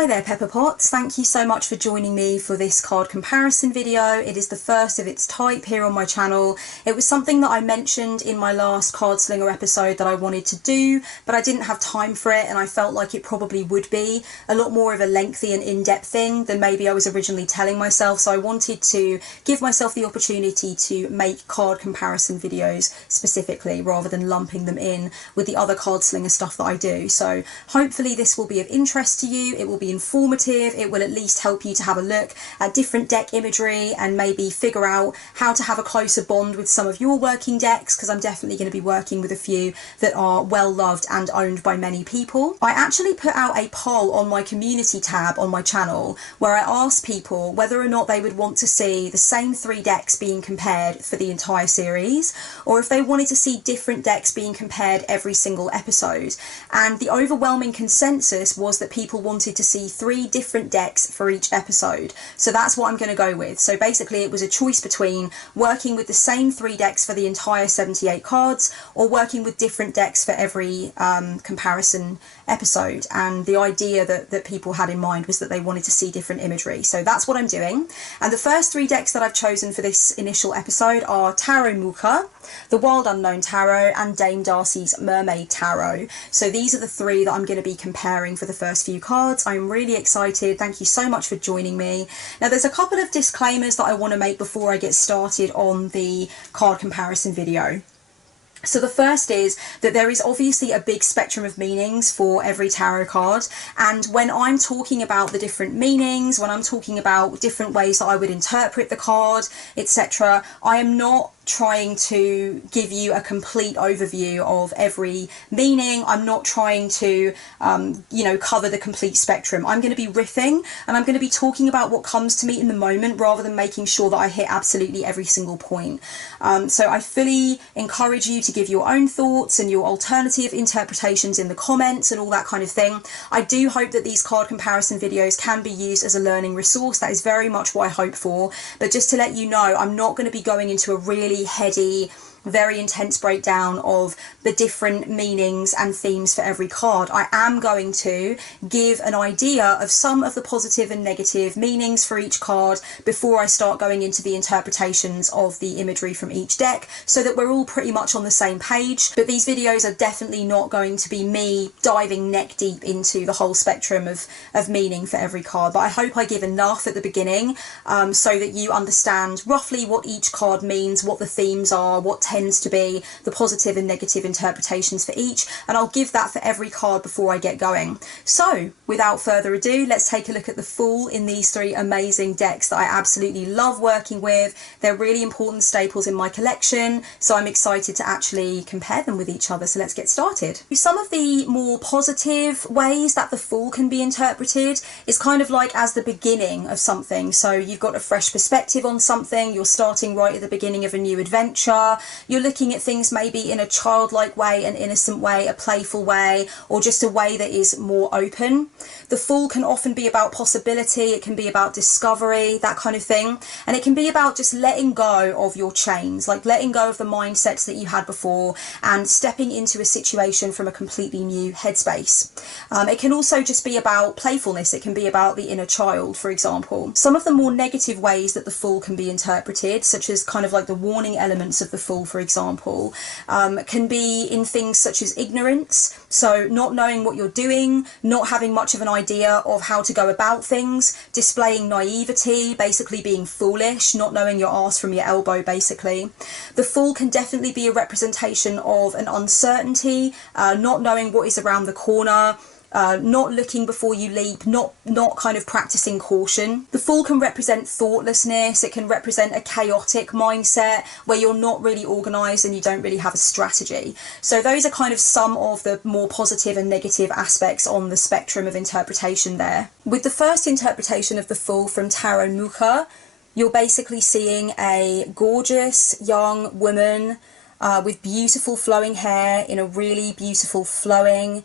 Hi there Pepper Pots, thank you so much for joining me for this card comparison video. It is the first of its type here on my channel. It was something that I mentioned in my last Cardslinger episode that I wanted to do, but I didn't have time for it and I felt like it probably would be a lot more of a lengthy and in-depth thing than maybe I was originally telling myself, so I wanted to give myself the opportunity to make card comparison videos specifically rather than lumping them in with the other Cardslinger stuff that I do. So hopefully this will be of interest to you. It will be informative, it will at least help you to have a look at different deck imagery and maybe figure out how to have a closer bond with some of your working decks, because I'm definitely going to be working with a few that are well loved and owned by many people. I actually put out a poll on my community tab on my channel where I asked people whether or not they would want to see the same 3 decks being compared for the entire series, or if they wanted to see different decks being compared every single episode, and the overwhelming consensus was that people wanted to see 3 different decks for each episode. So that's what I'm going to go with. So basically it was a choice between working with the same 3 decks for the entire 78 cards or working with different decks for every comparison episode, and the idea that people had in mind was that they wanted to see different imagery. So that's what I'm doing, and the first 3 decks that I've chosen for this initial episode are Tarot Mucha, the Wild Unknown Tarot, and Dame Darcy's Mermaid Tarot. So these are the 3 that I'm going to be comparing for the first few cards. I'm really excited. Thank you so much for joining me. Now there's a couple of disclaimers that I want to make before I get started on the card comparison video. So the first is that there is obviously a big spectrum of meanings for every tarot card, and when I'm talking about the different meanings, when I'm talking about different ways that I would interpret the card, etc., I am not trying to give you a complete overview of every meaning. I'm not trying to cover the complete spectrum. I'm going to be riffing and I'm going to be talking about what comes to me in the moment rather than making sure that I hit absolutely every single point. So I fully encourage you to give your own thoughts and your alternative interpretations in the comments and all that kind of thing. I do hope that these card comparison videos can be used as a learning resource. That is very much what I hope for, but just to let you know, I'm not going to be going into a really heady, very intense breakdown of the different meanings and themes for every card. I am going to give an idea of some of the positive and negative meanings for each card before I start going into the interpretations of the imagery from each deck, so that we're all pretty much on the same page. But these videos are definitely not going to be me diving neck deep into the whole spectrum of meaning for every card, but I hope I give enough at the beginning so that you understand roughly what each card means, what the themes are, what tends to be the positive and negative interpretations for each, and I'll give that for every card before I get going. So without further ado, let's take a look at the Fool in these 3 amazing decks that I absolutely love working with. They're really important staples in my collection, so I'm excited to actually compare them with each other. So let's get started. Some of the more positive ways that the Fool can be interpreted is kind of like as the beginning of something. So you've got a fresh perspective on something, you're starting right at the beginning of a new adventure, you're looking at things maybe in a childlike way, an innocent way, a playful way, or just a way that is more open. The Fool can often be about possibility, it can be about discovery, that kind of thing, and it can be about just letting go of your chains, like letting go of the mindsets that you had before and stepping into a situation from a completely new headspace. It can also just be about playfulness, it can be about the inner child, for example. Some of the more negative ways that the Fool can be interpreted, such as kind of like the warning elements of the Fool, for example, can be in things such as ignorance, so not knowing what you're doing, not having much of an idea of how to go about things, displaying naivety, basically being foolish, not knowing your arse from your elbow, basically. The Fool can definitely be a representation of an uncertainty, not knowing what is around the corner, not looking before you leap, not kind of practicing caution. The Fool can represent thoughtlessness, it can represent a chaotic mindset where you're not really organised and you don't really have a strategy. So those are kind of some of the more positive and negative aspects on the spectrum of interpretation there. With the first interpretation of the Fool from Tarot Mucha, you're basically seeing a gorgeous young woman with beautiful flowing hair in a really beautiful flowing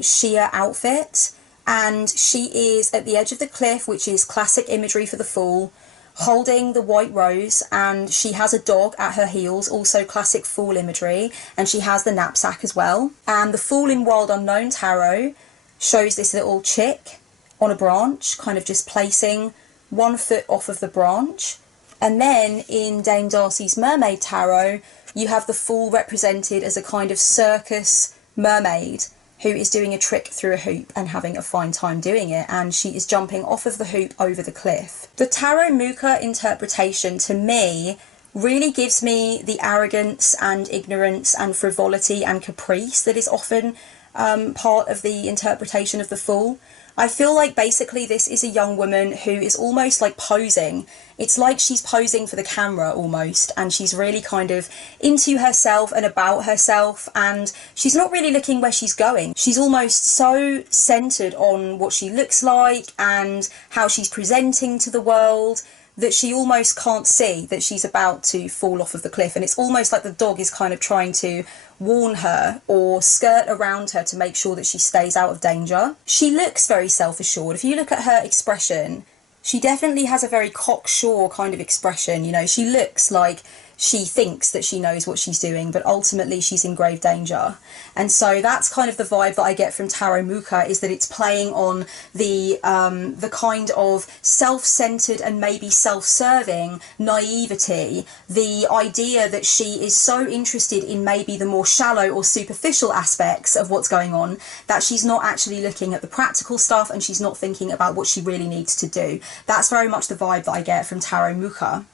sheer outfit, and she is at the edge of the cliff, which is classic imagery for the Fool, holding the white rose, and she has a dog at her heels, also classic Fool imagery, and she has the knapsack as well. And the Fool in Wild Unknown Tarot shows this little chick on a branch, kind of just placing one foot off of the branch. And then in Dame Darcy's Mermaid Tarot, you have the Fool represented as a kind of circus mermaid who is doing a trick through a hoop and having a fine time doing it, and she is jumping off of the hoop over the cliff. The Tarot Mucha interpretation, to me, really gives me the arrogance and ignorance and frivolity and caprice that is often part of the interpretation of the Fool. I feel like basically this is a young woman who is almost like posing. It's like she's posing for the camera almost, and she's really kind of into herself and about herself, and she's not really looking where she's going. She's almost so centered on what she looks like and how she's presenting to the world that she almost can't see that she's about to fall off of the cliff, and it's almost like the dog is kind of trying to warn her or skirt around her to make sure that she stays out of danger. She looks very self-assured. If you look at her expression, she definitely has a very cocksure kind of expression, you know. She looks like she thinks that she knows what she's doing, but ultimately she's in grave danger. And so that's kind of the vibe that I get from Tarot Mucha, is that it's playing on the kind of self-centered and maybe self-serving naivety, the idea that she is so interested in maybe the more shallow or superficial aspects of what's going on that she's not actually looking at the practical stuff, and she's not thinking about what she really needs to do. That's very much the vibe that I get from Tarot Mucha.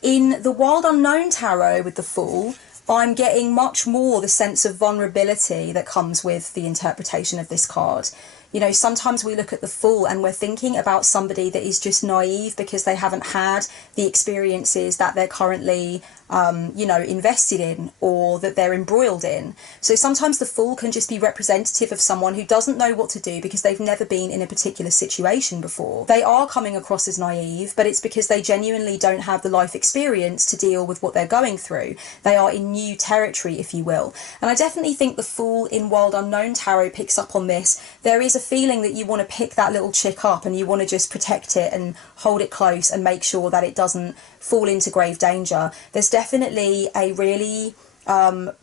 In the Wild Unknown Tarot with the Fool, I'm getting much more the sense of vulnerability that comes with the interpretation of this card. You know, sometimes we look at the Fool and we're thinking about somebody that is just naive because they haven't had the experiences that they're currently, you know, invested in or that they're embroiled in. So sometimes the Fool can just be representative of someone who doesn't know what to do because they've never been in a particular situation before. They are coming across as naive, but it's because they genuinely don't have the life experience to deal with what they're going through. They are in new territory, if you will. And I definitely think the Fool in Wild Unknown Tarot picks up on this. There is a feeling that you want to pick that little chick up and you want to just protect it and hold it close and make sure that it doesn't fall into grave danger. There's definitely a really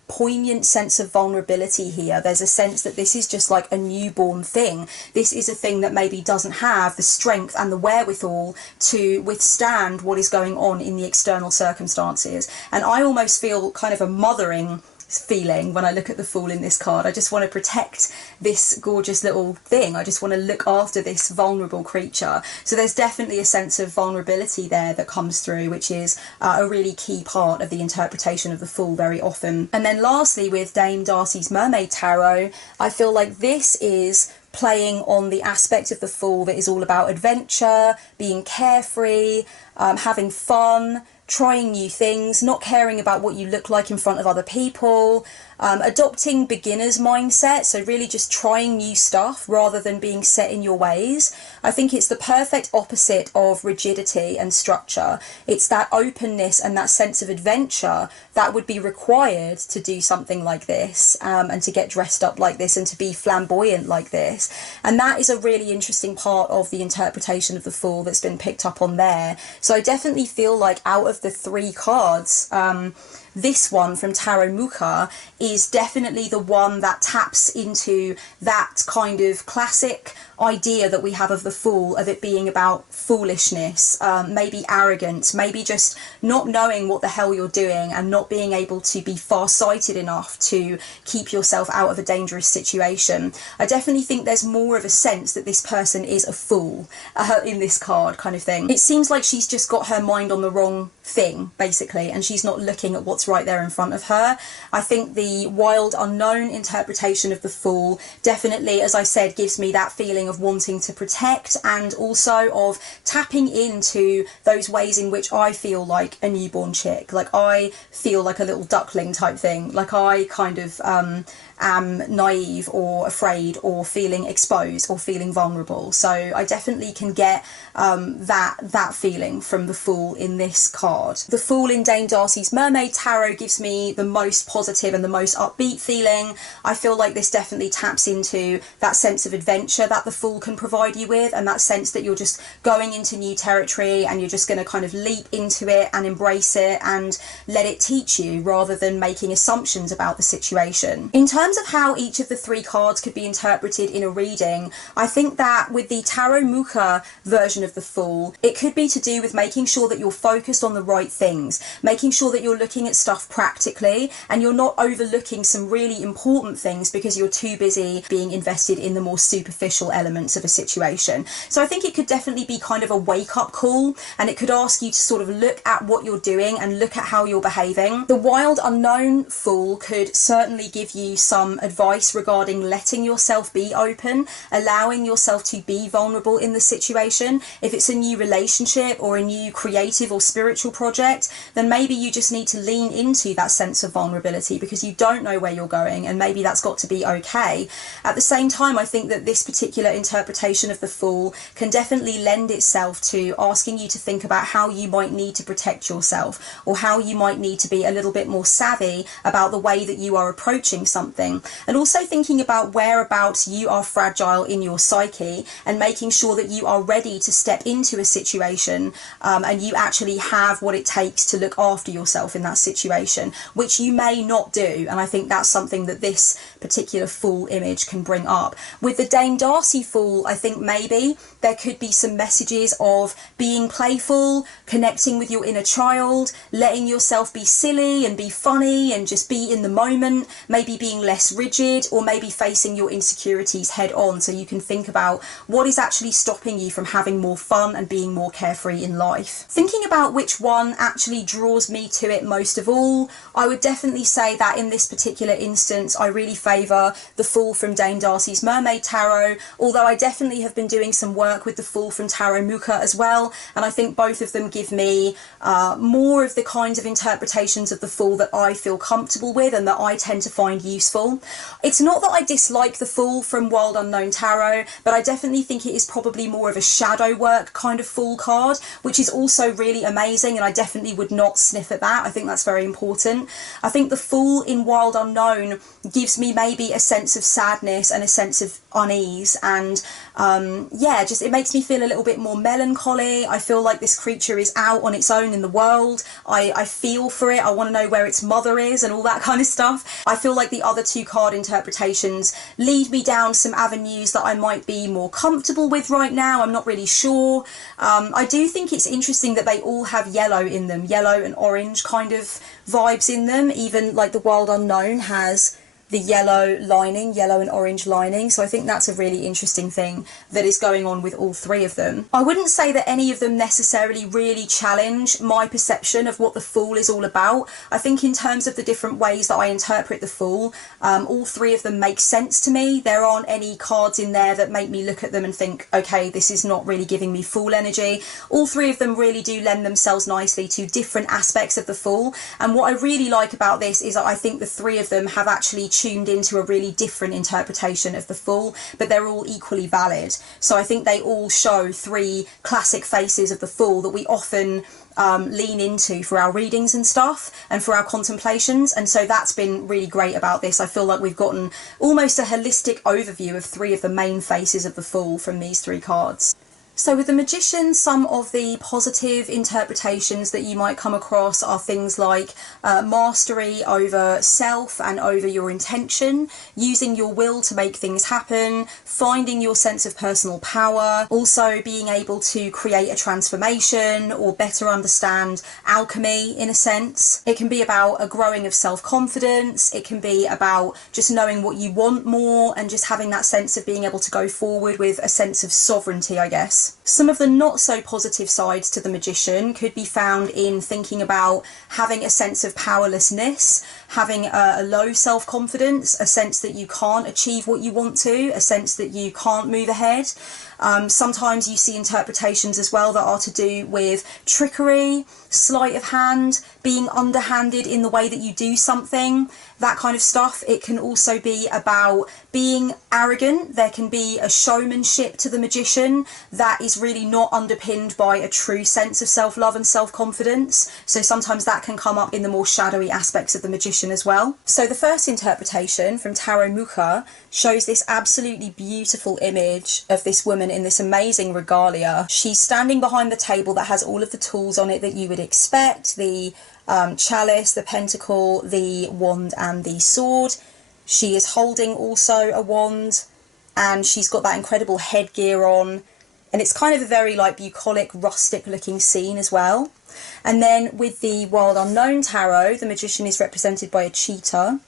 poignant sense of vulnerability here. There's a sense that this is just like a newborn thing. This is a thing that maybe doesn't have the strength and the wherewithal to withstand what is going on in the external circumstances. And I almost feel kind of a mothering feeling when I look at the Fool in this card. I just want to protect this gorgeous little thing. I just want to look after this vulnerable creature. So there's definitely a sense of vulnerability there that comes through, which is a really key part of the interpretation of the Fool very often. And then lastly, with Dame Darcy's Mermaid Tarot, I feel like this is playing on the aspect of the Fool that is all about adventure, being carefree, having fun, trying new things, not caring about what you look like in front of other people, adopting beginner's mindset, so really just trying new stuff rather than being set in your ways. I think it's the perfect opposite of rigidity and structure. It's that openness and that sense of adventure that would be required to do something like this, and to get dressed up like this and to be flamboyant like this. And that is a really interesting part of the interpretation of the Fool that's been picked up on there. So I definitely feel like out of the three cards, this one from Tarot Mucha is definitely the one that taps into that kind of classic idea that we have of the Fool, of it being about foolishness, maybe arrogance, maybe just not knowing what the hell you're doing and not being able to be far-sighted enough to keep yourself out of a dangerous situation. I definitely think there's more of a sense that this person is a fool in this card kind of thing. It seems like she's just got her mind on the wrong thing, basically, and she's not looking at what's right there in front of her. I think the Wild Unknown interpretation of the Fool definitely, as I said, gives me that feeling of wanting to protect, and also of tapping into those ways in which I feel like a newborn chick. Like I feel like a little duckling type thing. Like I kind of am naive or afraid or feeling exposed or feeling vulnerable. So I definitely can get that feeling from the Fool in this card. The Fool in Dame Darcy's Mermaid Tarot gives me the most positive and the most upbeat feeling. I feel like this definitely taps into that sense of adventure that the Fool can provide you with, and that sense that you're just going into new territory and you're just going to kind of leap into it and embrace it and let it teach you rather than making assumptions about the situation. In terms terms of how each of the 3 cards could be interpreted in a reading, I think that with the Tarot Mucha version of the Fool, it could be to do with making sure that you're focused on the right things, making sure that you're looking at stuff practically and you're not overlooking some really important things because you're too busy being invested in the more superficial elements of a situation. So I think it could definitely be kind of a wake-up call, and it could ask you to sort of look at what you're doing and look at how you're behaving. The Wild Unknown Fool could certainly give you some advice regarding letting yourself be open, allowing yourself to be vulnerable in the situation. If it's a new relationship or a new creative or spiritual project, then maybe you just need to lean into that sense of vulnerability because you don't know where you're going, and maybe that's got to be okay. At the same time, I think that this particular interpretation of the Fool can definitely lend itself to asking you to think about how you might need to protect yourself, or how you might need to be a little bit more savvy about the way that you are approaching something, and also thinking about whereabouts you are fragile in your psyche and making sure that you are ready to step into a situation and you actually have what it takes to look after yourself in that situation, which you may not do. And I think that's something that this particular Fool image can bring up. With the Dame Darcy Fool, I think maybe there could be some messages of being playful, connecting with your inner child, letting yourself be silly and be funny and just be in the moment, maybe being less rigid, or maybe facing your insecurities head on so you can think about what is actually stopping you from having more fun and being more carefree in life. Thinking about which one actually draws me to it most of all, I would definitely say that in this particular instance I really favour the Fool from Dame Darcy's Mermaid Tarot, although I definitely have been doing some work with the Fool from Tarot Mucha as well, and I think both of them give me more of the kinds of interpretations of the Fool that I feel comfortable with and that I tend to find useful. It's not that I dislike the Fool from Wild Unknown Tarot, but I definitely think it is probably more of a shadow work kind of Fool card, which is also really amazing, and I definitely would not sniff at that. I think that's very important. I think the Fool in Wild Unknown gives me maybe a sense of sadness and a sense of unease, and yeah, just it makes me feel a little bit more melancholy. I feel like this creature is out on its own in the world. I feel for it. I want to know where its mother is and all that kind of stuff. I feel like the other 2 card interpretations lead me down some avenues that I might be more comfortable with right now. I'm not really sure. I do think it's interesting that they all have yellow in them, yellow and orange kind of vibes in them. Even like the Wild Unknown has the yellow lining, yellow and orange lining. So I think that's a really interesting thing that is going on with all 3 of them. I wouldn't say that any of them necessarily really challenge my perception of what the Fool is all about. I think in terms of the different ways that I interpret the Fool, all 3 of them make sense to me. There aren't any cards in there that make me look at them and think, okay, this is not really giving me Fool energy. All 3 of them really do lend themselves nicely to different aspects of the Fool. And what I really like about this is that I think the 3 of them have actually tuned into a really different interpretation of the Fool, but they're all equally valid. So I think they all show 3 classic faces of the Fool that we often lean into for our readings and stuff and for our contemplations, and so that's been really great about this. I feel like we've gotten almost a holistic overview of 3 of the main faces of the Fool from these 3 cards. So with the Magician, some of the positive interpretations that you might come across are things like mastery over self and over your intention, using your will to make things happen, finding your sense of personal power, also being able to create a transformation or better understand alchemy in a sense. It can be about a growing of self-confidence, it can be about just knowing what you want more and just having that sense of being able to go forward with a sense of sovereignty, I guess. Some of the not so positive sides to the Magician could be found in thinking about having a sense of powerlessness, having a low self-confidence, a sense that you can't achieve what you want to, a sense that you can't move ahead. Sometimes you see interpretations as well that are to do with trickery, sleight of hand, being underhanded in the way that you do something, that kind of stuff. It can also be about being arrogant. There can be a showmanship to the Magician that is really not underpinned by a true sense of self-love and self-confidence. So sometimes that can come up in the more shadowy aspects of the Magician as well. So the first interpretation from Tarot Mucha shows this absolutely beautiful image of this woman in this amazing regalia. She's standing behind the table that has all of the tools on it that you would expect, the chalice, the pentacle, the wand and the sword. She is holding also a wand, and she's got that incredible headgear on, and it's kind of a very like bucolic, rustic looking scene as well. And then with the Wild Unknown Tarot, the Magician is represented by a cheetah,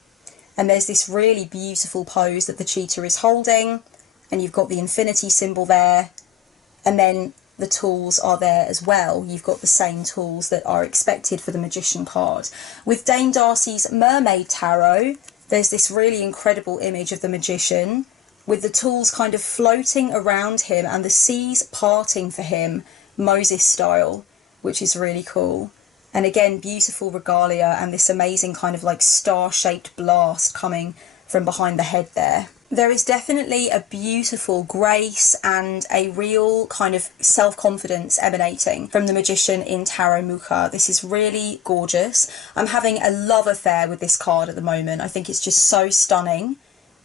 and there's this really beautiful pose that the cheetah is holding, and you've got the infinity symbol there, and then the tools are there as well. You've got the same tools that are expected for the Magician card. With Dame Darcy's Mermaid Tarot, there's this really incredible image of the Magician with the tools kind of floating around him and the seas parting for him, Moses style, which is really cool. And again, beautiful regalia and this amazing kind of like star-shaped blast coming from behind the head there. There is definitely a beautiful grace and a real kind of self-confidence emanating from the Magician in Tarot Mucha. This is really gorgeous. I'm having a love affair with this card at the moment. I think it's just so stunning.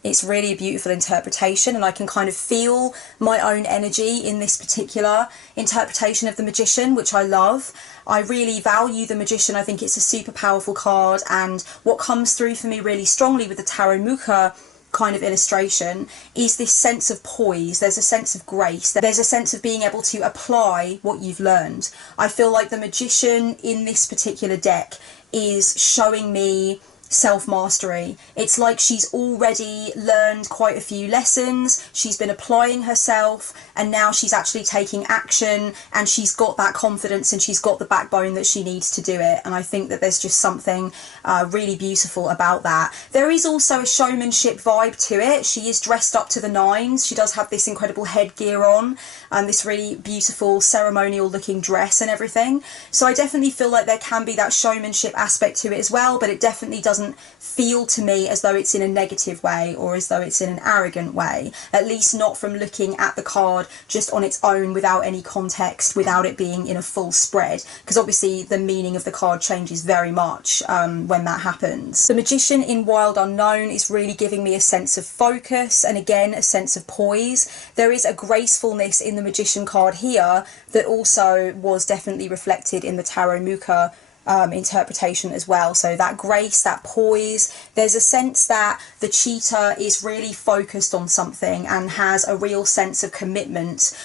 It's really a beautiful interpretation, and I can kind of feel my own energy in this particular interpretation of the Magician, which I love. I really value the Magician. I think it's a super powerful card, and what comes through for me really strongly with the Tarot Mucha kind of illustration is this sense of poise. There's a sense of grace. There's a sense of being able to apply what you've learned. I feel like the Magician in this particular deck is showing me self-mastery. It's like she's already learned quite a few lessons, she's been applying herself, and now she's actually taking action, and she's got that confidence and she's got the backbone that she needs to do it. And I think that there's just something really beautiful about that. There is also a showmanship vibe to it. She is dressed up to the nines. She does have this incredible headgear on and this really beautiful ceremonial looking dress and everything. So I definitely feel like there can be that showmanship aspect to it as well, but it definitely doesn't feel to me as though it's in a negative way or as though it's in an arrogant way, at least not from looking at the card just on its own without any context, without it being in a full spread, because obviously the meaning of the card changes very much when that happens. The Magician in Wild Unknown is really giving me a sense of focus and again a sense of poise. There is a gracefulness in the Magician card here that also was definitely reflected in the Tarot Mucha interpretation as well. So that grace, that poise, there's a sense that the cheetah is really focused on something and has a real sense of commitment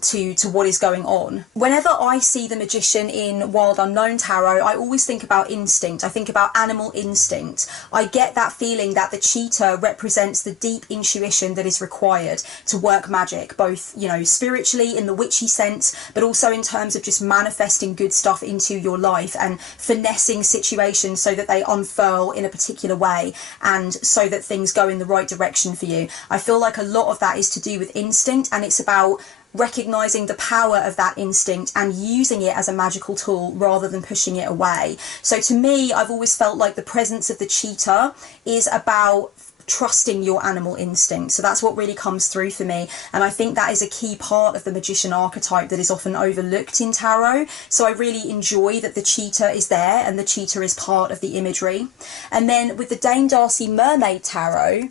to what is going on. Whenever I see the Magician in Wild Unknown Tarot, I always think about instinct. I think about animal instinct. I get that feeling that the cheetah represents the deep intuition that is required to work magic, both, you know, spiritually in the witchy sense, but also in terms of just manifesting good stuff into your life and finessing situations so that they unfurl in a particular way and so that things go in the right direction for you. I feel like a lot of that is to do with instinct, and it's about recognizing the power of that instinct and using it as a magical tool rather than pushing it away. So to me, I've always felt like the presence of the cheetah is about trusting your animal instinct. So that's what really comes through for me, and I think that is a key part of the Magician archetype that is often overlooked in tarot. So I really enjoy that the cheetah is there and the cheetah is part of the imagery. And then with the Dame Darcy Mermaid Tarot,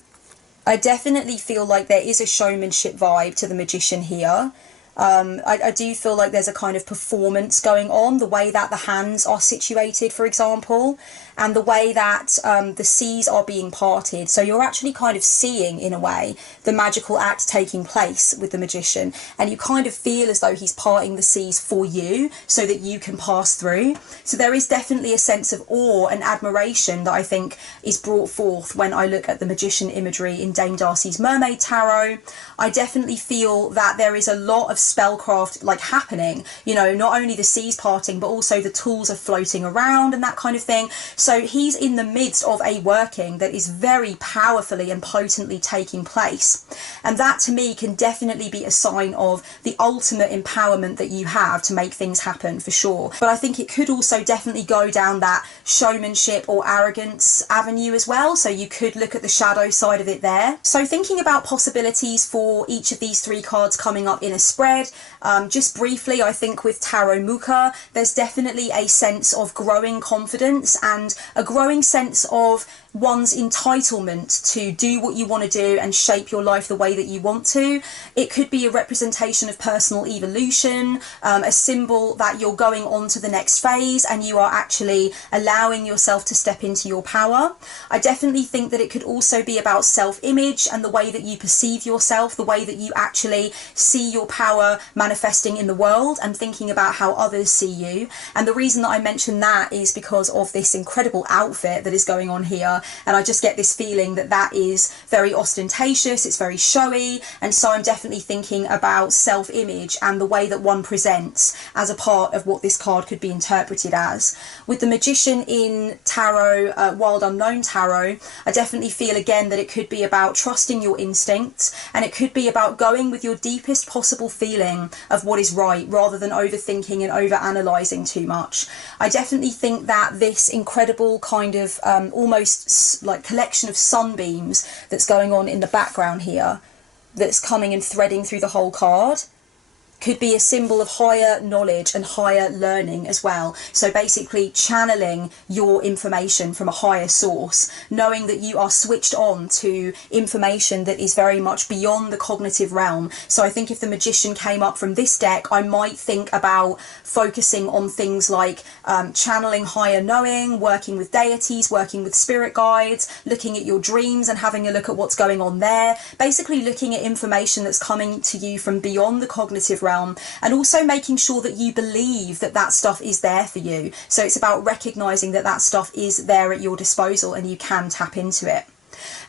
I definitely feel like there is a showmanship vibe to the Magician here. I do feel like there's a kind of performance going on, the way that the hands are situated, for example, and the way that the seas are being parted. So you're actually kind of seeing, in a way, the magical act taking place with the Magician, and you kind of feel as though he's parting the seas for you so that you can pass through. So there is definitely a sense of awe and admiration that I think is brought forth when I look at the Magician imagery in Dame Darcy's Mermaid Tarot. I definitely feel that there is a lot of spellcraft like happening, you know, not only the seas parting but also the tools are floating around and that kind of thing. So he's in the midst of a working that is very powerfully and potently taking place, and that to me can definitely be a sign of the ultimate empowerment that you have to make things happen, for sure. But I think it could also definitely go down that showmanship or arrogance avenue as well, so you could look at the shadow side of it there. So thinking about possibilities for each of these three cards coming up in a spread, just briefly, I think with Tarot Mucha, there's definitely a sense of growing confidence and a growing sense of one's entitlement to do what you want to do and shape your life the way that you want to. It could be a representation of personal evolution, a symbol that you're going on to the next phase and you are actually allowing yourself to step into your power. I definitely think that it could also be about self-image and the way that you perceive yourself, the way that you actually see your power manifesting in the world and thinking about how others see you. And the reason that I mention that is because of this incredible outfit that is going on here, and I just get this feeling that that is very ostentatious, it's very showy, and so I'm definitely thinking about self-image and the way that one presents as a part of what this card could be interpreted as. With the Magician in Tarot, Wild Unknown Tarot, I definitely feel again that it could be about trusting your instincts, and it could be about going with your deepest possible feeling of what is right rather than overthinking and over-analysing too much. I definitely think that this incredible kind of almost like collection of sunbeams that's going on in the background here, that's coming and threading through the whole card, could be a symbol of higher knowledge and higher learning as well. So basically channeling your information from a higher source, knowing that you are switched on to information that is very much beyond the cognitive realm. So I think if the Magician came up from this deck, I might think about focusing on things like channeling higher knowing, working with deities, working with spirit guides, looking at your dreams and having a look at what's going on there. Basically looking at information that's coming to you from beyond the cognitive realm, and also making sure that you believe that that stuff is there for you. So it's about recognizing that that stuff is there at your disposal and you can tap into it.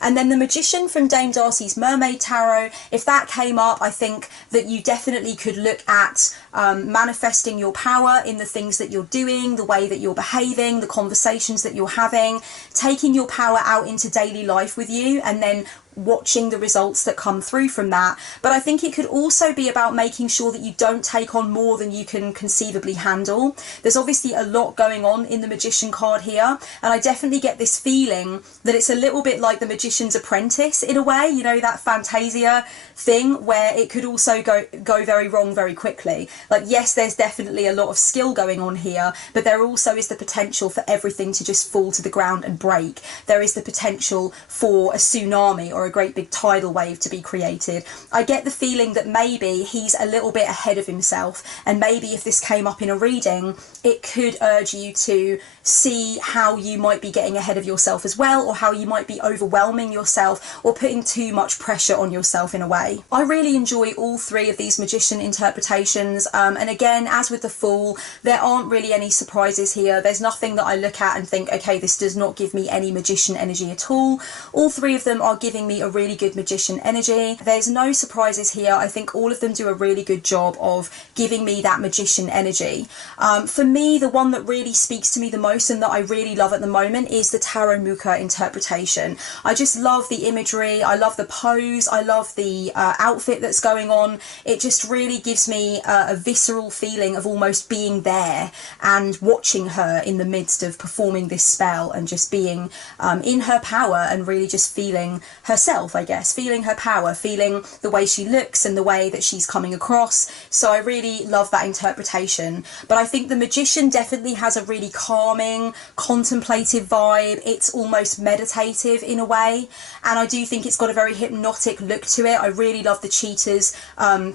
And then the Magician from Dame Darcy's Mermaid Tarot, if that came up, I think that you definitely could look at manifesting your power in the things that you're doing, the way that you're behaving, the conversations that you're having, taking your power out into daily life with you, and then watching the results that come through from that. But I think it could also be about making sure that you don't take on more than you can conceivably handle. There's obviously a lot going on in the Magician card here, and I definitely get this feeling that it's a little bit like the Magician's Apprentice in a way, you know, that Fantasia thing where it could also go very wrong very quickly. Like, yes, there's definitely a lot of skill going on here, but there also is the potential for everything to just fall to the ground and break. There is the potential for a tsunami or a great big tidal wave to be created. I get the feeling that maybe he's a little bit ahead of himself, and maybe if this came up in a reading, it could urge you to see how you might be getting ahead of yourself as well, or how you might be overwhelming yourself or putting too much pressure on yourself in a way. I really enjoy all three of these Magician interpretations, and again, as with the Fool, there aren't really any surprises here. There's nothing that I look at and think, okay, this does not give me any Magician energy at all. All three of them are giving me a really good Magician energy. There's no surprises here. I think all of them do a really good job of giving me that Magician energy. For me, the one that really speaks to me the most and that I really love at the moment is the Tarot Mucha interpretation. I just love the imagery, I love the pose, I love the outfit that's going on. It just really gives me a visceral feeling of almost being there and watching her in the midst of performing this spell and just being in her power and really just feeling herself, I guess, feeling her power, feeling the way she looks and the way that she's coming across. So I really love that interpretation. But I think the Magician definitely has a really calming, contemplative vibe. It's almost meditative in a way, and I do think it's got a very hypnotic look to it. I really love the cheetah's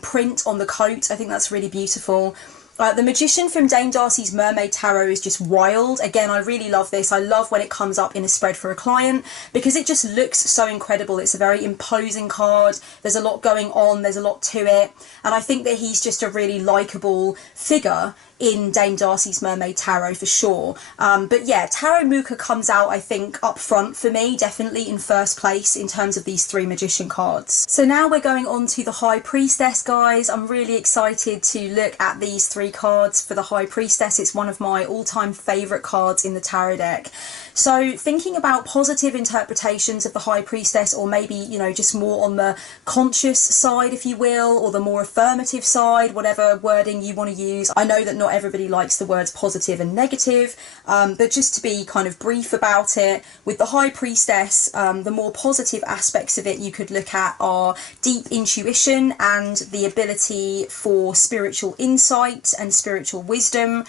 print on the coat. I think that's really beautiful. The Magician from Dame Darcy's Mermaid Tarot is just wild. Again, I really love this. I love when it comes up in a spread for a client because it just looks so incredible. It's a very imposing card. There's a lot going on. There's a lot to it. And I think that he's just a really likeable figure in Dame Darcy's Mermaid Tarot for sure. But yeah, Tarot Mucha comes out, I think, up front for me, definitely in first place in terms of these three Magician cards. So now we're going on to the High Priestess, guys. I'm really excited to look at these three cards for the High Priestess. It's one of my all-time favourite cards in the tarot deck. So thinking about positive interpretations of the High Priestess, or maybe, you know, just more on the conscious side, if you will, or the more affirmative side, whatever wording you want to use. I know that not everybody likes the words positive and negative, but just to be kind of brief about it, with the High Priestess, the more positive aspects of it you could look at are deep intuition and the ability for spiritual insight and spiritual wisdom.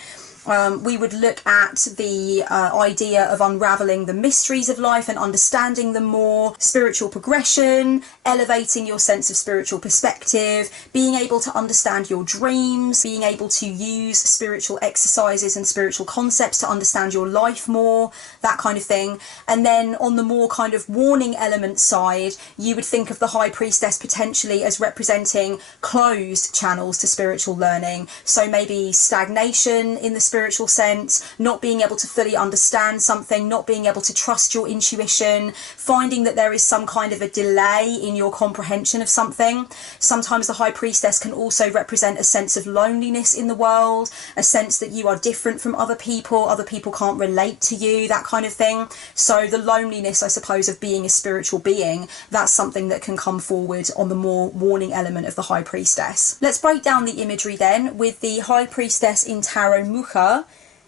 We would look at the idea of unraveling the mysteries of life and understanding them more, spiritual progression, elevating your sense of spiritual perspective, being able to understand your dreams, being able to use spiritual exercises and spiritual concepts to understand your life more, that kind of thing. And then on the more kind of warning element side, you would think of the High Priestess potentially as representing closed channels to spiritual learning. So maybe stagnation in the spiritual sense, not being able to fully understand something, not being able to trust your intuition, finding that there is some kind of a delay in your comprehension of something. Sometimes the High Priestess can also represent a sense of loneliness in the world, a sense that you are different from other people can't relate to you, that kind of thing. So the loneliness, I suppose, of being a spiritual being, that's something that can come forward on the more warning element of the High Priestess. Let's break down the imagery then. With the High Priestess in Tarot Mucha,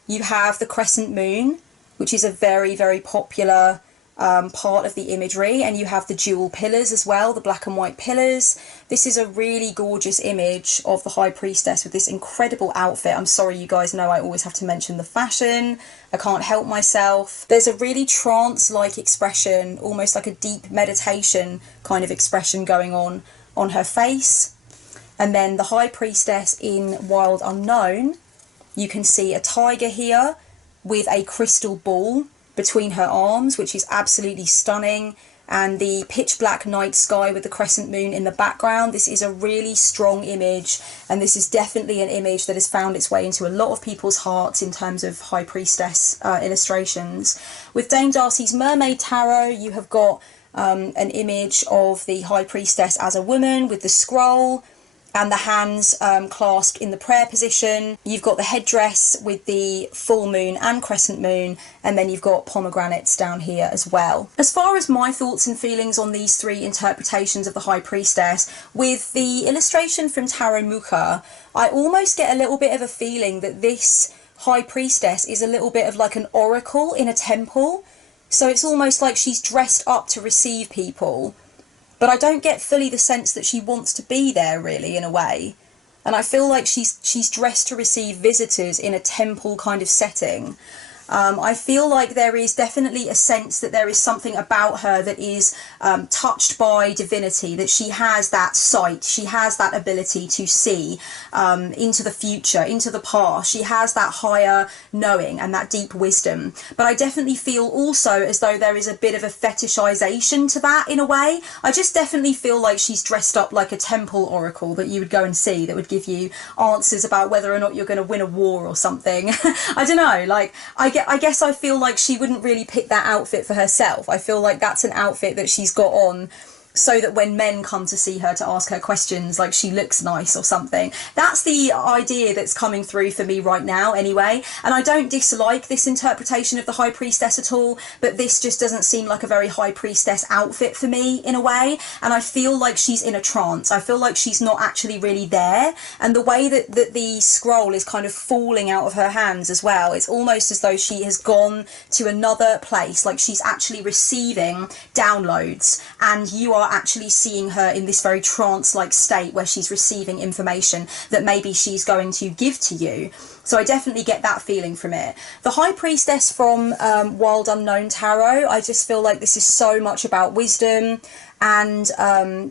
you have the crescent moon, which is a very, very popular part of the imagery, and you have the dual pillars as well, the black and white pillars. This is a really gorgeous image of the High Priestess with this incredible outfit. I'm sorry, you guys know I always have to mention the fashion. I can't help myself. There's a really trance-like expression, almost like a deep meditation kind of expression going on her face. And then the High Priestess in Wild Unknown, you can see a tiger here with a crystal ball between her arms, which is absolutely stunning, and the pitch black night sky with the crescent moon in the background. This is a really strong image, and this is definitely an image that has found its way into a lot of people's hearts in terms of High Priestess illustrations. With Dame Darcy's Mermaid Tarot, you have got an image of the High Priestess as a woman with the scroll and the hands clasped in the prayer position. You've got the headdress with the full moon and crescent moon, and then you've got pomegranates down here as well. As far as my thoughts and feelings on these three interpretations of the High Priestess, with the illustration from Tarot Mucha, I almost get a little bit of a feeling that this High Priestess is a little bit of like an oracle in a temple. So it's almost like she's dressed up to receive people, but I don't get fully the sense that she wants to be there, really, in a way. And I feel like she's dressed to receive visitors in a temple kind of setting. I feel like there is definitely a sense that there is something about her that is touched by divinity, that she has that sight, she has that ability to see into the future, into the past. She has that higher knowing and that deep wisdom. But I definitely feel also as though there is a bit of a fetishization to that in a way. I just definitely feel like she's dressed up like a temple oracle that you would go and see, that would give you answers about whether or not you're going to win a war or something. I don't know, like, I guess I feel like she wouldn't really pick that outfit for herself. I feel like that's an outfit that she's got on so that when men come to see her to ask her questions, like, she looks nice or something. That's the idea that's coming through for me right now anyway. And I don't dislike this interpretation of the High Priestess at all, but this just doesn't seem like a very High Priestess outfit for me in a way. And I feel like she's in a trance. I feel like she's not actually really there. And the way that the scroll is kind of falling out of her hands as well, it's almost as though she has gone to another place, like she's actually receiving downloads, and you are actually seeing her in this very trance-like state where she's receiving information that maybe she's going to give to you. So I definitely get that feeling from it. The High Priestess from Wild Unknown Tarot, I just feel like this is so much about wisdom and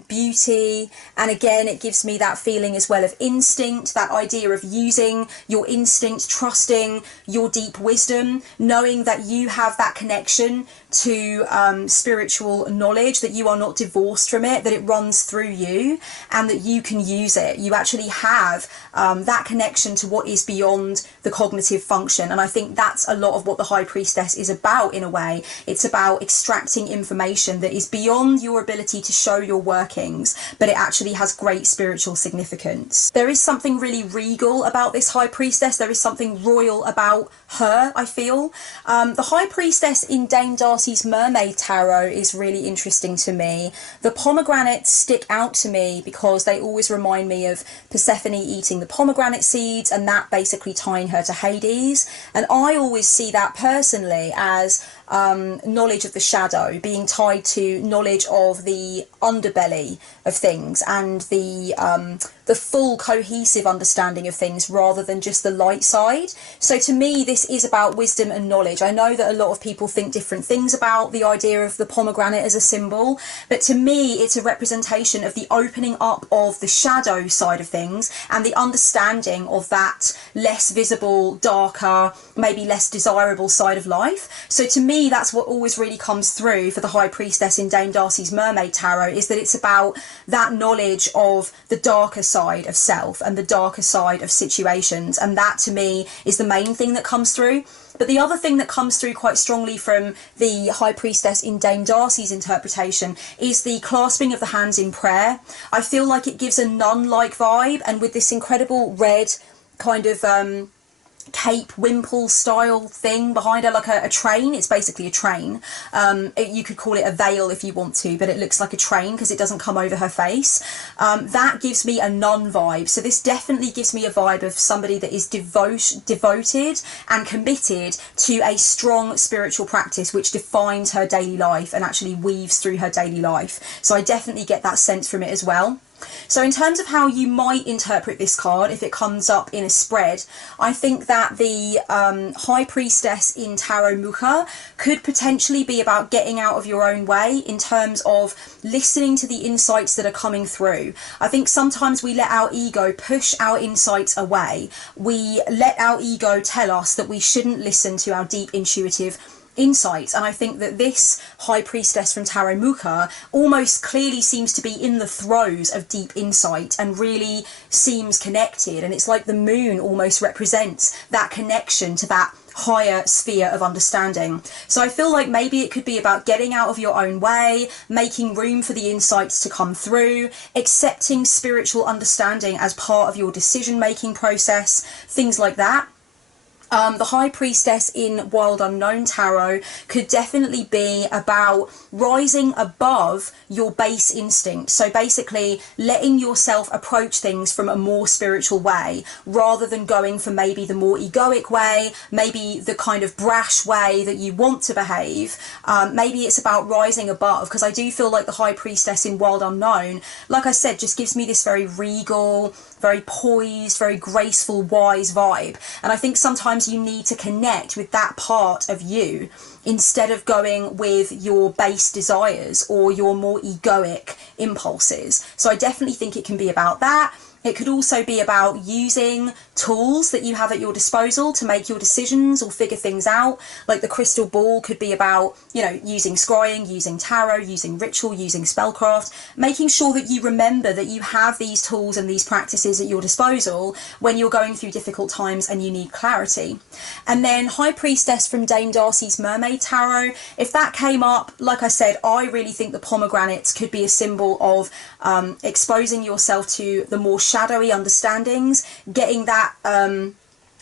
beauty, and again it gives me that feeling as well of instinct, that idea of using your instinct, trusting your deep wisdom, knowing that you have that connection to spiritual knowledge, that you are not divorced from it, that it runs through you and that you can use it. You actually have that connection to what is beyond the cognitive function, and I think that's a lot of what the High Priestess is about in a way. It's about extracting information that is beyond your ability to show your workings, but it actually has great spiritual significance. There is something really regal about this High Priestess. There is something royal about her, I feel. The High Priestess in Dame Darcy's Mermaid Tarot is really interesting to me. The pomegranates stick out to me because they always remind me of Persephone eating the pomegranate seeds and that basically tying her to Hades. And I always see that personally as knowledge of the shadow, being tied to knowledge of the underbelly of things and the full cohesive understanding of things rather than just the light side. So to me, this is about wisdom and knowledge. I know that a lot of people think different things about the idea of the pomegranate as a symbol, but to me, it's a representation of the opening up of the shadow side of things and the understanding of that less visible, darker, maybe less desirable side of life. So to me, that's what always really comes through for the High Priestess in Dame Darcy's Mermaid Tarot, is that it's about that knowledge of the darker side of self and the darker side of situations, and that to me is the main thing that comes through. But the other thing that comes through quite strongly from the High Priestess in Dame Darcy's interpretation is the clasping of the hands in prayer. I feel like it gives a nun-like vibe, and with this incredible red kind of cape wimple style thing behind her, like a train. It's basically a train. You could call it a veil if you want to, but it looks like a train because it doesn't come over her face. That gives me a nun vibe. So this definitely gives me a vibe of somebody that is devoted and committed to a strong spiritual practice which defines her daily life and actually weaves through her daily life. So I definitely get that sense from it as well. So in terms of how you might interpret this card if it comes up in a spread, I think that the High Priestess in Tarot Mucha could potentially be about getting out of your own way in terms of listening to the insights that are coming through. I think sometimes we let our ego push our insights away. We let our ego tell us that we shouldn't listen to our deep intuitive insights, and I think that this High Priestess from Tarot Mucha almost clearly seems to be in the throes of deep insight and really seems connected, and it's like the moon almost represents that connection to that higher sphere of understanding. So I feel like maybe it could be about getting out of your own way, making room for the insights to come through, accepting spiritual understanding as part of your decision making process, things like that. The High Priestess in Wild Unknown Tarot could definitely be about rising above your base instinct. So basically letting yourself approach things from a more spiritual way rather than going for maybe the more egoic way, maybe the kind of brash way that you want to behave. Maybe it's about rising above, because I do feel like the High Priestess in Wild Unknown, like I said, just gives me this very regal, very poised, very graceful, wise vibe. And I think sometimes you need to connect with that part of you instead of going with your base desires or your more egoic impulses. So I definitely think it can be about that. It could also be about using tools that you have at your disposal to make your decisions or figure things out. Like the crystal ball could be about, you know, using scrying, using tarot, using ritual, using spellcraft, making sure that you remember that you have these tools and these practices at your disposal when you're going through difficult times and you need clarity. And then High Priestess from Dame Darcy's Mermaid Tarot, if that came up, like I said, I really think the pomegranates could be a symbol of exposing yourself to the more shadowy understandings, getting that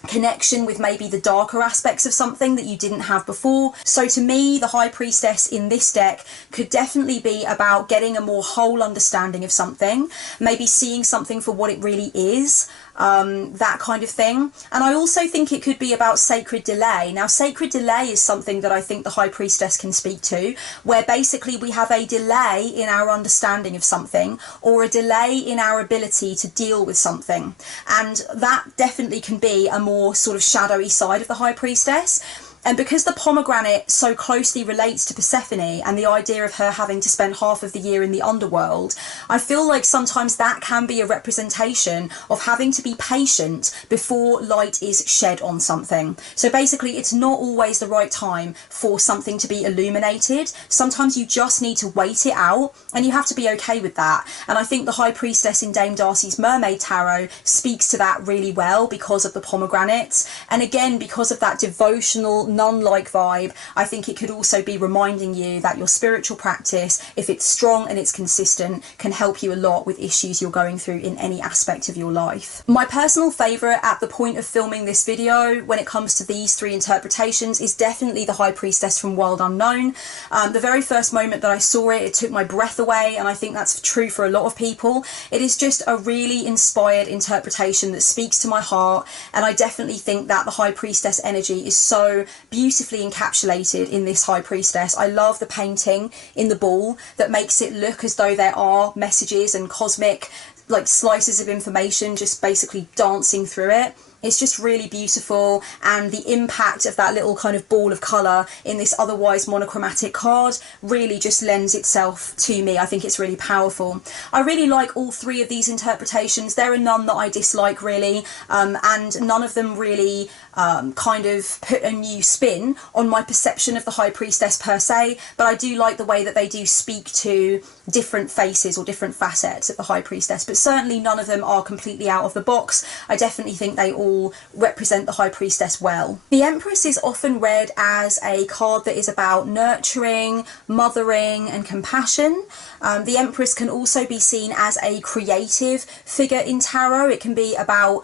connection with maybe the darker aspects of something that you didn't have before. So to me, the High Priestess in this deck could definitely be about getting a more whole understanding of something, maybe seeing something for what it really is, that kind of thing. And I also think it could be about sacred delay. Now, sacred delay is something that I think the High Priestess can speak to, where basically we have a delay in our understanding of something or a delay in our ability to deal with something. And that definitely can be a more sort of shadowy side of the High Priestess. And because the pomegranate so closely relates to Persephone and the idea of her having to spend half of the year in the underworld, I feel like sometimes that can be a representation of having to be patient before light is shed on something. So basically, it's not always the right time for something to be illuminated. Sometimes you just need to wait it out, and you have to be okay with that. And I think the High Priestess in Dame Darcy's Mermaid Tarot speaks to that really well because of the pomegranates. And again, because of that devotional, nun-like vibe, I think it could also be reminding you that your spiritual practice, if it's strong and it's consistent, can help you a lot with issues you're going through in any aspect of your life. My personal favourite at the point of filming this video when it comes to these three interpretations is definitely the High Priestess from Wild Unknown. The very first moment that I saw it, it took my breath away, and I think that's true for a lot of people. It is just a really inspired interpretation that speaks to my heart, and I definitely think that the High Priestess energy is so beautifully encapsulated in this High Priestess. I love the painting in the ball that makes it look as though there are messages and cosmic like slices of information just basically dancing through it. It's just really beautiful, and the impact of that little kind of ball of colour in this otherwise monochromatic card really just lends itself to me. I think it's really powerful. I really like all three of these interpretations. There are none that I dislike really, and none of them really kind of put a new spin on my perception of the High Priestess per se, but I do like the way that they do speak to different faces or different facets of the High Priestess, but certainly none of them are completely out of the box. I definitely think they all represent the High Priestess well. The Empress is often read as a card that is about nurturing, mothering and compassion. The Empress can also be seen as a creative figure in tarot. It can be about,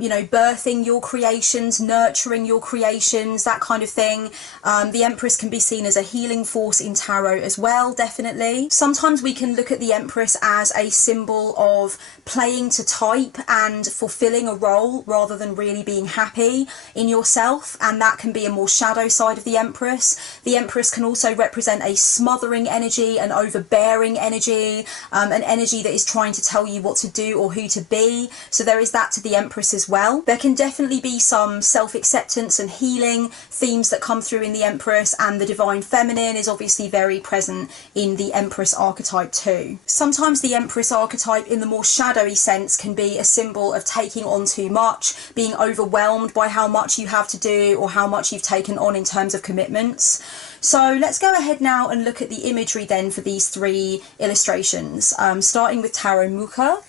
you know, birthing your creations, nurturing your creations, that kind of thing. The Empress can be seen as a healing force in tarot as well, definitely. Sometimes we can look at the Empress as a symbol of playing to type and fulfilling a role rather than really being happy in yourself, and that can be a more shadow side of the Empress. The Empress can also represent a smothering energy, an overbearing energy, an energy that is trying to tell you what to do or who to be. So there is that to the Empress as well. There can definitely be some self-acceptance and healing themes that come through in the Empress, and the Divine Feminine is obviously very present in the Empress archetype too. Sometimes the Empress archetype in the more shadowy sense can be a symbol of taking on too much, being overwhelmed by how much you have to do or how much you've taken on in terms of commitments. So let's go ahead now and look at the imagery then for these three illustrations, starting with Tarot Mucha.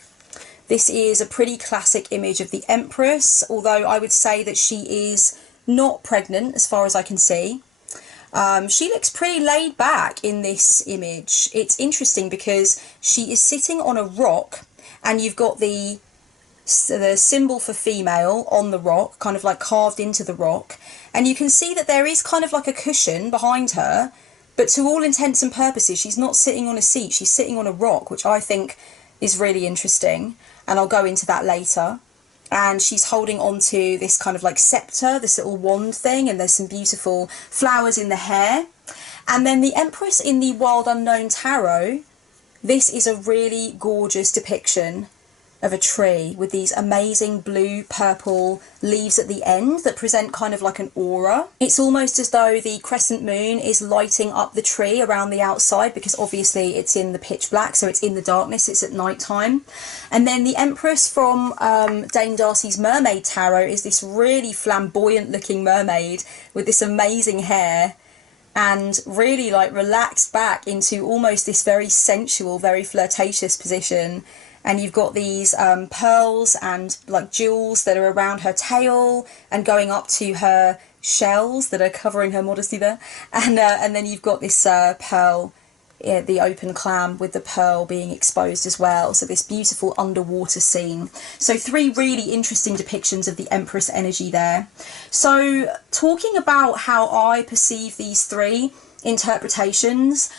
This is a pretty classic image of the Empress, although I would say that she is not pregnant as far as I can see. She looks pretty laid back in this image. It's interesting because she is sitting on a rock, and you've got the symbol for female on the rock, kind of like carved into the rock, and you can see that there is kind of like a cushion behind her, but to all intents and purposes she's not sitting on a seat, she's sitting on a rock, which I think is really interesting, and I'll go into that later. And she's holding onto this kind of like scepter, this little wand thing, and there's some beautiful flowers in the hair. And then the Empress in the Wild Unknown Tarot, this is a really gorgeous depiction of a tree with these amazing blue purple leaves at the end that present kind of like an aura. It's almost as though the crescent moon is lighting up the tree around the outside, because obviously it's in the pitch black, so it's in the darkness, it's at night time. And then the Empress from Dame Darcy's Mermaid Tarot is this really flamboyant looking mermaid with this amazing hair, and really like relaxed back into almost this very sensual, very flirtatious position. And you've got these pearls and like jewels that are around her tail and going up to her shells that are covering her modesty there. And then you've got this pearl, the open clam with the pearl being exposed as well. So this beautiful underwater scene. So three really interesting depictions of the Empress energy there. So talking about how I perceive these three interpretations,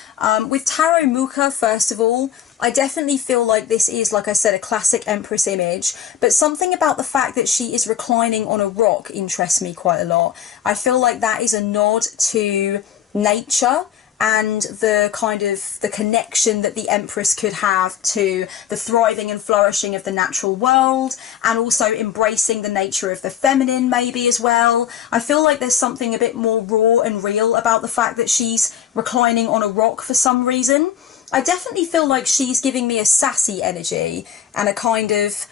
with Tarot Mucha, first of all, I definitely feel like this is, like I said, a classic Empress image, but something about the fact that she is reclining on a rock interests me quite a lot. I feel like that is a nod to nature and the kind of the connection that the Empress could have to the thriving and flourishing of the natural world, and also embracing the nature of the feminine maybe as well. I feel like there's something a bit more raw and real about the fact that she's reclining on a rock for some reason. I definitely feel like she's giving me a sassy energy and a kind of,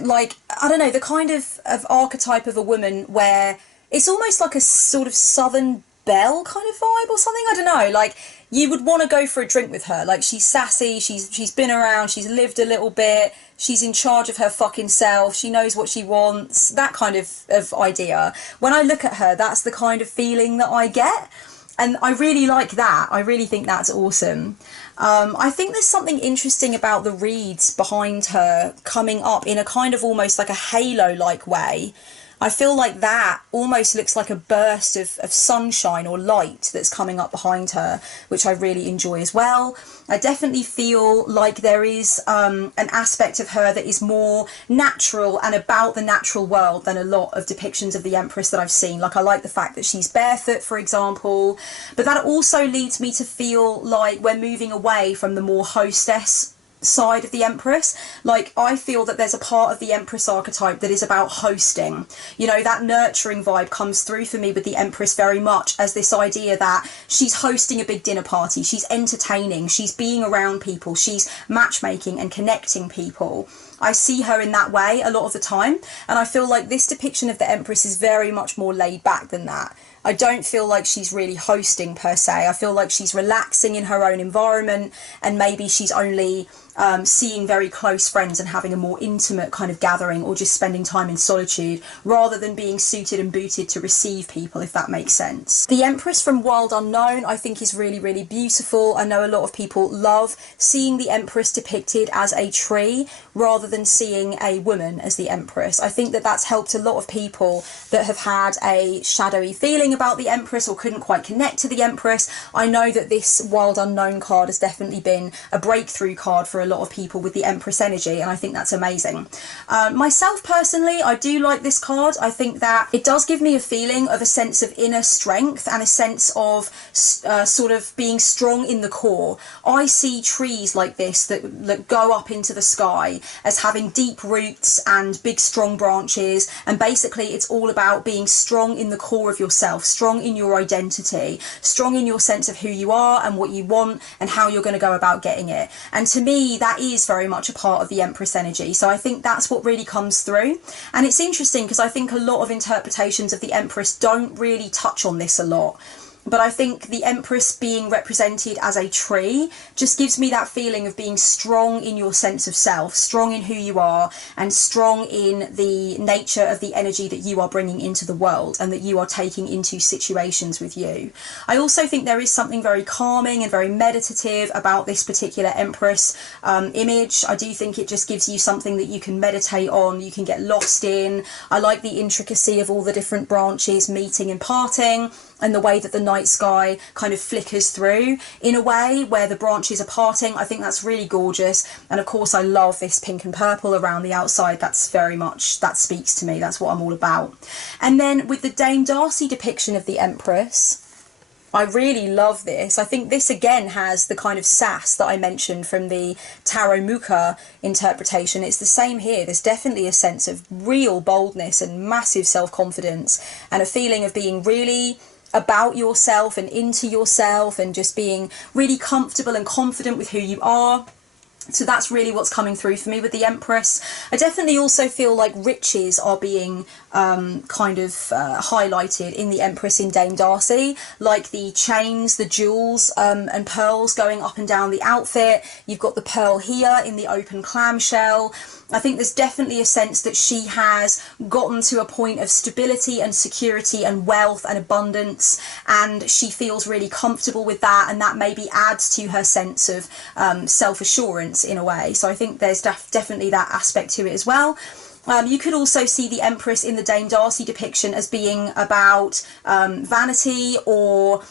like, I don't know, the kind of archetype of a woman where it's almost like a sort of Southern Belle kind of vibe or something. I don't know, like you would want to go for a drink with her. Like, she's sassy, she's been around, she's lived a little bit, she's in charge of her fucking self, she knows what she wants, that kind of idea. When I look at her, that's the kind of feeling that I get, and I really like that. I really think that's awesome. I think there's something interesting about the reeds behind her coming up in a kind of almost like a halo-like way. I feel like that almost looks like a burst of sunshine or light that's coming up behind her, which I really enjoy as well. I definitely feel like there is an aspect of her that is more natural and about the natural world than a lot of depictions of the Empress that I've seen. Like, I like the fact that she's barefoot, for example, but that also leads me to feel like we're moving away from the more hostess side of the Empress. Like, I feel that there's a part of the Empress archetype that is about hosting. You know, that nurturing vibe comes through for me with the Empress very much as this idea that she's hosting a big dinner party, she's entertaining, she's being around people, she's matchmaking and connecting people. I see her in that way a lot of the time, and I feel like this depiction of the Empress is very much more laid back than that. I don't feel like she's really hosting per se. I feel like she's relaxing in her own environment, and maybe she's only seeing very close friends and having a more intimate kind of gathering, or just spending time in solitude rather than being suited and booted to receive people, if that makes sense. The Empress from Wild Unknown I think is really, really beautiful. I know a lot of people love seeing the Empress depicted as a tree rather than seeing a woman as the Empress. I think that that's helped a lot of people that have had a shadowy feeling about the Empress or couldn't quite connect to the Empress. I know that this Wild Unknown card has definitely been a breakthrough card for a lot of people with the Empress energy, and I think that's amazing. Myself personally, I do like this card. I think that it does give me a feeling of a sense of inner strength and a sense of sort of being strong in the core. I see trees like this that go up into the sky as having deep roots and big strong branches, and basically it's all about being strong in the core of yourself, strong in your identity, strong in your sense of who you are and what you want and how you're going to go about getting it. And to me, that is very much a part of the Empress energy. So I think that's what really comes through. And it's interesting because I think a lot of interpretations of the Empress don't really touch on this a lot. But I think the Empress being represented as a tree just gives me that feeling of being strong in your sense of self, strong in who you are, and strong in the nature of the energy that you are bringing into the world and that you are taking into situations with you. I also think there is something very calming and very meditative about this particular Empress image. I do think it just gives you something that you can meditate on, you can get lost in. I like the intricacy of all the different branches meeting and parting, and the way that the night sky kind of flickers through in a way where the branches are parting. I think that's really gorgeous. And of course I love this pink and purple around the outside. That's very much, that speaks to me. That's what I'm all about. And then with the Dame Darcy depiction of the Empress, I really love this. I think this again has the kind of sass that I mentioned from the Tarot Mucha interpretation. It's the same here. There's definitely a sense of real boldness and massive self-confidence and a feeling of being really about yourself and into yourself and just being really comfortable and confident with who you are. So that's really what's coming through for me with the Empress. I definitely also feel like riches are being kind of highlighted in the Empress in Dame Darcy, like the chains, the jewels and pearls going up and down the outfit. You've got the pearl here in the open clamshell. I think there's definitely a sense that she has gotten to a point of stability and security and wealth and abundance, and she feels really comfortable with that, and that maybe adds to her sense of self-assurance in a way. So I think there's definitely that aspect to it as well. You could also see the Empress in the Dame Darcy depiction as being about vanity, or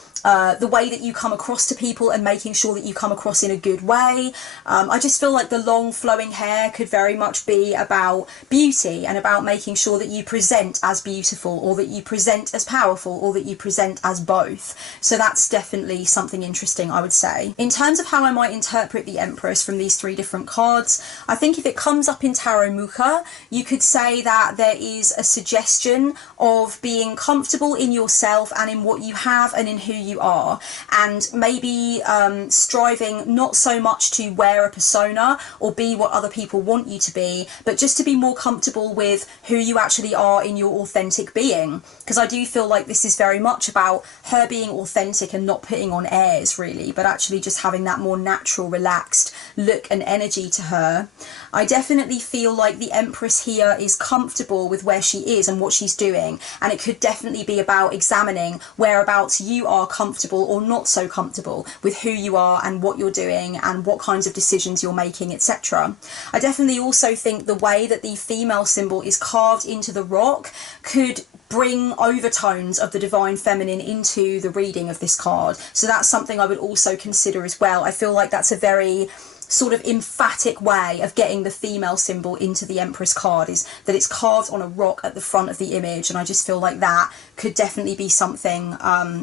the way that you come across to people and making sure that you come across in a good way. I just feel like the long flowing hair could very much be about beauty and about making sure that you present as beautiful, or that you present as powerful, or that you present as both. So that's definitely something interesting, I would say. In terms of how I might interpret the Empress from these three different cards, I think if it comes up in Tarot Mucha, you could say that there is a suggestion of being comfortable in yourself and in what you have and in who you are, and maybe striving not so much to wear a persona or be what other people want you to be, but just to be more comfortable with who you actually are in your authentic being. Because I do feel like this is very much about her being authentic and not putting on airs really, but actually just having that more natural, relaxed look and energy to her. I definitely feel like the Empress here is comfortable with where she is and what she's doing, and it could definitely be about examining whereabouts you are comfortable or not so comfortable with who you are and what you're doing and what kinds of decisions you're making, etc. I definitely also think the way that the female symbol is carved into the rock could bring overtones of the divine feminine into the reading of this card. So that's something I would also consider as well. I feel like that's a very sort of emphatic way of getting the female symbol into the Empress card, is that it's carved on a rock at the front of the image, and I just feel like that could definitely be something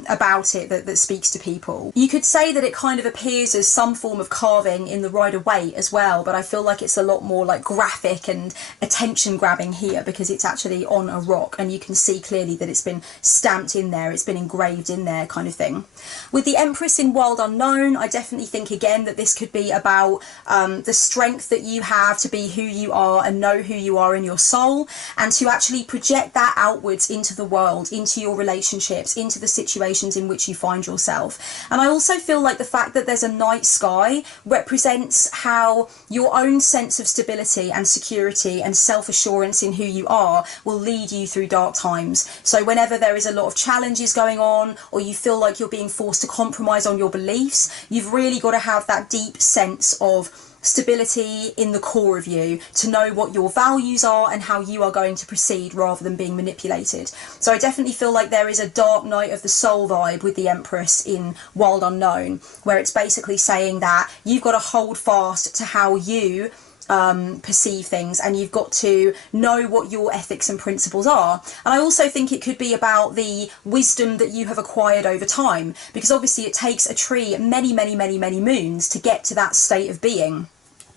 about it that speaks to people. You could say that it kind of appears as some form of carving in the Rider-Waite as well, but I feel like it's a lot more like graphic and attention grabbing here because it's actually on a rock and you can see clearly that it's been stamped in there, it's been engraved in there, kind of thing. With the Empress in World Unknown, I definitely think again that this could be about the strength that you have to be who you are and know who you are in your soul, and to actually project that outwards into the world, into your relationships, into the situations in which you find yourself. And I also feel like the fact that there's a night sky represents how your own sense of stability and security and self-assurance in who you are will lead you through dark times. So whenever there is a lot of challenges going on, or you feel like you're being forced to compromise on your beliefs, you've really got to have that deep sense of stability in the core of you to know what your values are and how you are going to proceed rather than being manipulated. So I definitely feel like there is a dark night of the soul vibe with the Empress in World Unknown, where it's basically saying that you've got to hold fast to how you perceive things, and you've got to know what your ethics and principles are. And I also think it could be about the wisdom that you have acquired over time, because obviously it takes a tree many moons to get to that state of being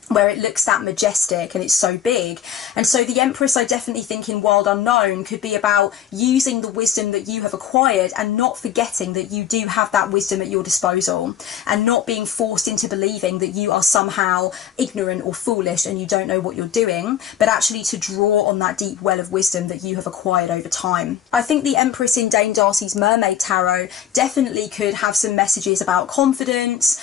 where it looks that majestic and it's so big. And so the Empress, I definitely think in World Unknown, could be about using the wisdom that you have acquired and not forgetting that you do have that wisdom at your disposal, and not being forced into believing that you are somehow ignorant or foolish and you don't know what you're doing, but actually to draw on that deep well of wisdom that you have acquired over time. I think the Empress in Dame Darcy's Mermaid Tarot definitely could have some messages about confidence,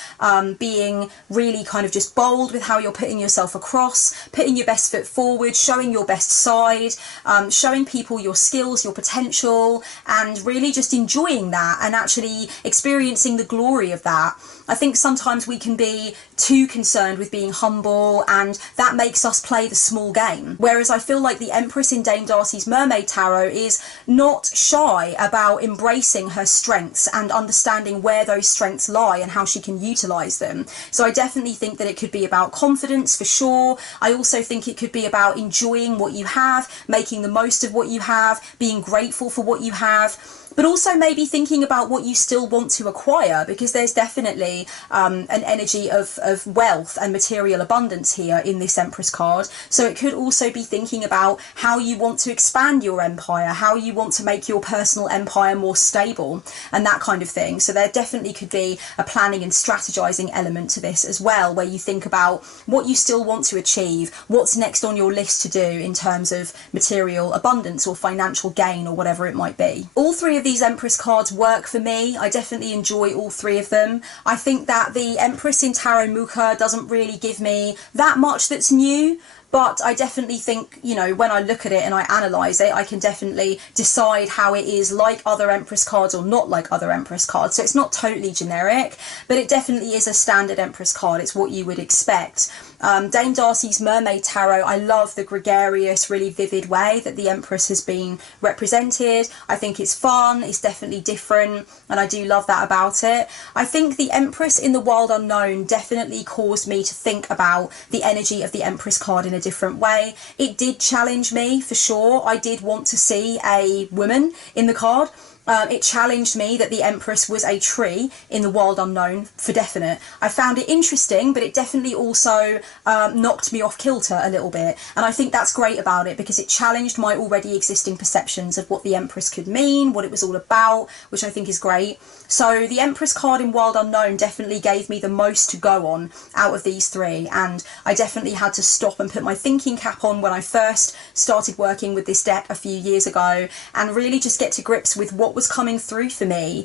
being really kind of just bold with how you're putting yourself across, putting your best foot forward, showing your best side, showing people your skills, your potential, and really just enjoying that and actually experiencing the glory of that. I think sometimes we can be too concerned with being humble, and that makes us play the small game. Whereas I feel like the Empress in Dame Darcy's Mermaid Tarot is not shy about embracing her strengths and understanding where those strengths lie and how she can utilise them. So I definitely think that it could be about confidence for sure. I also think it could be about enjoying what you have, making the most of what you have, being grateful for what you have, but also maybe thinking about what you still want to acquire, because there's definitely an energy of wealth and material abundance here in this Empress card. So it could also be thinking about how you want to expand your empire, how you want to make your personal empire more stable, and that kind of thing. So there definitely could be a planning and strategizing element to this as well, where you think about what you still want to achieve, what's next on your list to do in terms of material abundance or financial gain or whatever it might be. All three of these Empress cards work for me. I definitely enjoy all three of them. I think that the Empress in Tarot Mucha doesn't really give me that much that's new, but I definitely think, you know, when I look at it and I analyse it, I can definitely decide how it is like other Empress cards or not like other Empress cards. So it's not totally generic, but it definitely is a standard Empress card. It's what you would expect. Dame Darcy's Mermaid Tarot, I love the gregarious, really vivid way that the Empress has been represented. I think it's fun, it's definitely different, and I do love that about it. I think the Empress in the World Unknown definitely caused me to think about the energy of the Empress card in a different way. It did challenge me for sure. I did want to see a woman in the card. It challenged me that the Empress was a tree in the World Unknown, for definite. I found it interesting, but it definitely also knocked me off kilter a little bit. And I think that's great about it, because it challenged my already existing perceptions of what the Empress could mean, what it was all about, which I think is great. So the Empress card in World Unknown definitely gave me the most to go on out of these three, and I definitely had to stop and put my thinking cap on when I first started working with this deck a few years ago, and really just get to grips with what what was coming through for me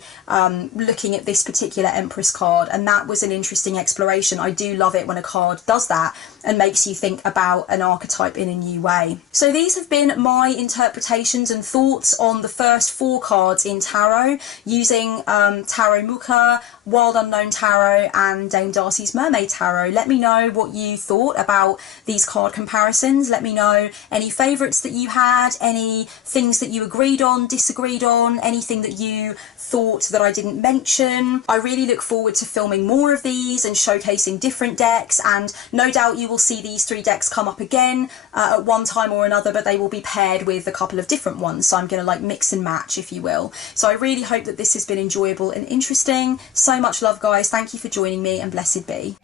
looking at this particular Empress card, and that was an interesting exploration. I do love it when a card does that and makes you think about an archetype in a new way. So these have been my interpretations and thoughts on the first 4 cards in tarot, using Tarot Mucha, Wild Unknown Tarot and Dame Darcy's Mermaid Tarot. Let me know what you thought about these card comparisons. Let me know any favourites that you had, any things that you agreed on, disagreed on, anything that you thought that I didn't mention. I really look forward to filming more of these and showcasing different decks, and no doubt you will see these 3 decks come up again at one time or another, but they will be paired with a couple of different ones, so I'm going to like mix and match, if you will. So I really hope that this has been enjoyable and interesting. So much love, guys. Thank you for joining me, and blessed be.